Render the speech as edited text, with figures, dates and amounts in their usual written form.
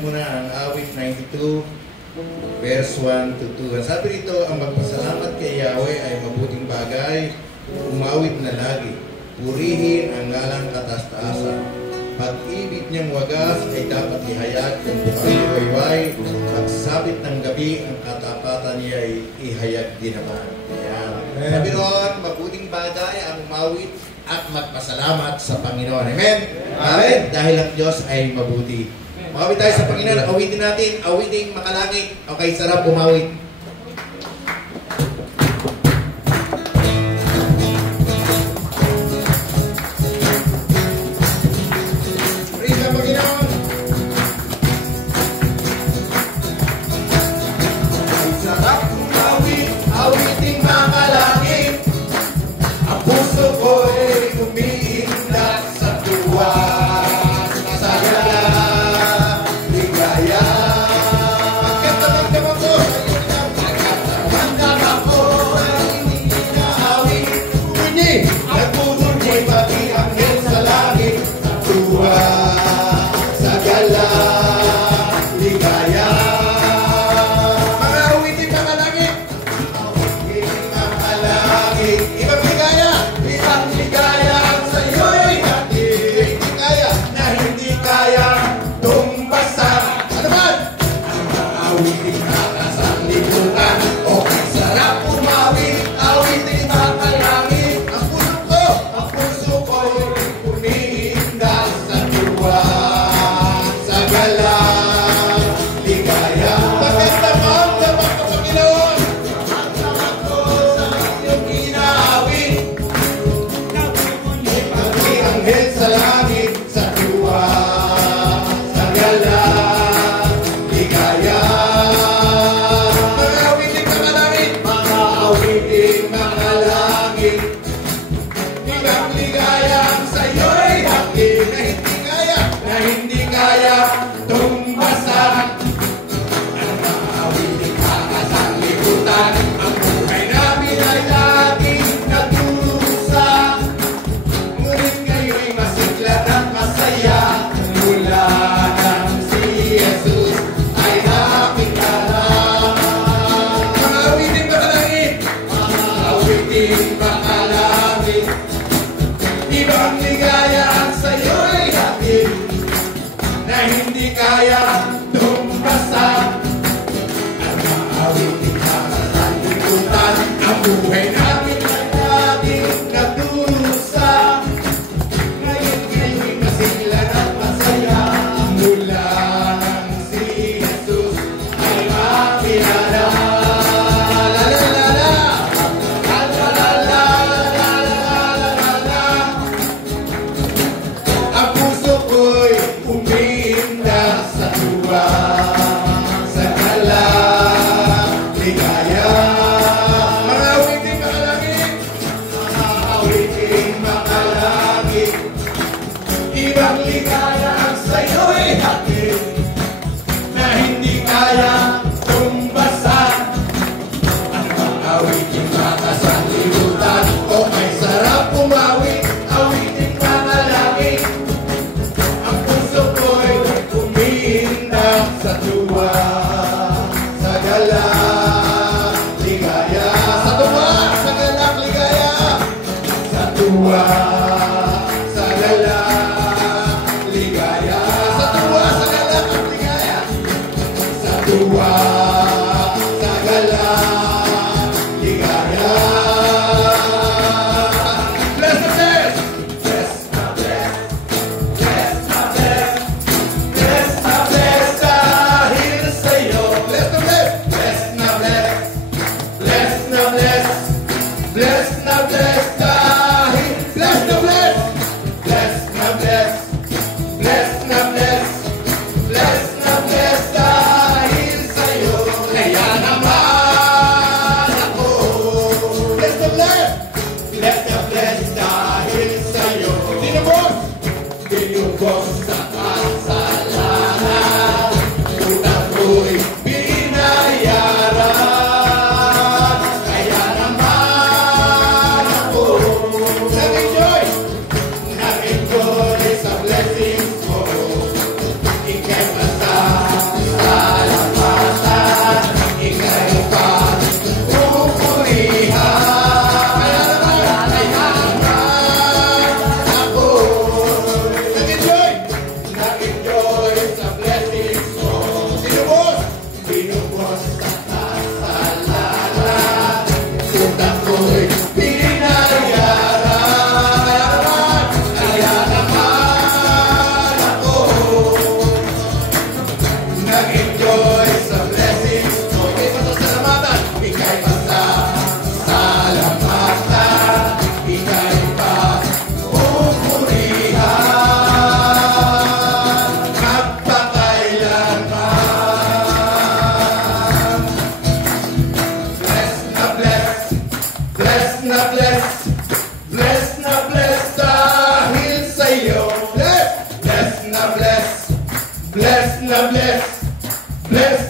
pakinggan muna ang awit 92, verse 1 to 2. Ang sabi rito, ang magpasalamat kay Yahweh ay mabuting bagay, umawit na lagi. Purihin ang ngalang kataas-taasan. Pag-ibig niyang wagas ay dapat ihayag kung bukang iwayway. Pagsabit ng gabi, ang katapatan niya ay ihayag din naman. Ayan. Sabi roon, mabuting bagay ang umawit at magpasalamat sa Panginoon. Amen? Amen? Dahil ang Diyos ay mabuti. Mawit tayo sa Panginoon. Awitin natin. Awiting makalangit. Okay, sarap umawit. Praise ang Panginoon. Ay sarap umawit. Awiting makalangit. Ang puso ko ay umiindak sa tuwa. Sa gala, ligaya. Pagkatamagdam ako, pagkatamagdam ako, ay hindi naawit. Bunyi, nagbubunyi pati ang hel sa langit. Sa tuwa, sa gala, ligaya. Mga awitin mga langit. Awitin mga langit. Ibang ligaya. Ibang ligaya ang sa'yo'y hatid. Hindi kaya na hindi kaya tumbasan. Ano man? Ang maawitin ka sa lipunan. O kay sarap umawit. Awitin mga langit. Ang puso ko'y umiindak sa tuwa. Sa gala, ligaya. Pagkatamang-damang ka, Panginoon. Pagkatamang ko sa iyong inaawit. Pati ang hel sa langit, sa tuwa, sa gala, ligaya. Mga awiting mga langit, mga awiting mga langit. Ibang ligaya ang sa'yo'y hakid na hindi kaya tumbasan. Ang mga awiting kakasang liputan, ang buhay namin ay laging nagdurusa. Ngunit ngayo'y masigla at masaya. Mula nang si Jesus ay nakikita. Mga awiting makalangit, mga awiting makalangit. Ibang ligaya ang sa'yo'y hatid na hindi kaya tumbasan. Ang mga awiting kakasang liputan, ang buhay namin ay laging nagdurusa. Ngayon masigla at masaya. Mula nang si Jesus ay makilala. La la la la. La la la la. La la la la. Ang puso ko'y umiindak sa tuwa. Sa gala, ligaya. Mga awiting makalangit. Mga awiting makalangit. Ibang ligaya ang sa'yo'y hatid na hindi kaya tumbasan. Ang mga awiting kakasang liputan, o ay sarap umawit. Awiting makalangit. Ang puso ko'y umiindak sa tuwa. Sa gala, ligaya. Sa tuwa, sa gala, ligaya. Sa tuwa, sa gala, ligaya. Sa tuwa, sa gala, ligaya. Sa tuwa, sa gala, ligaya. Bless the bless. Bless the bless. Bless the bless. Bless the bless dahil sa'yo. Bless the bless. Bless the bless. Bless the bless. Bless the bless dahil. Bless nag-enjoy sa blessings mo. Ika'y pasasalamatan, ika'y pasasalamatan, ika'y papupurihan, magpakailanman. Bless na bless, bless na bless, bless na bless dahil sa'yo. Bless na bless, bless na bless, bless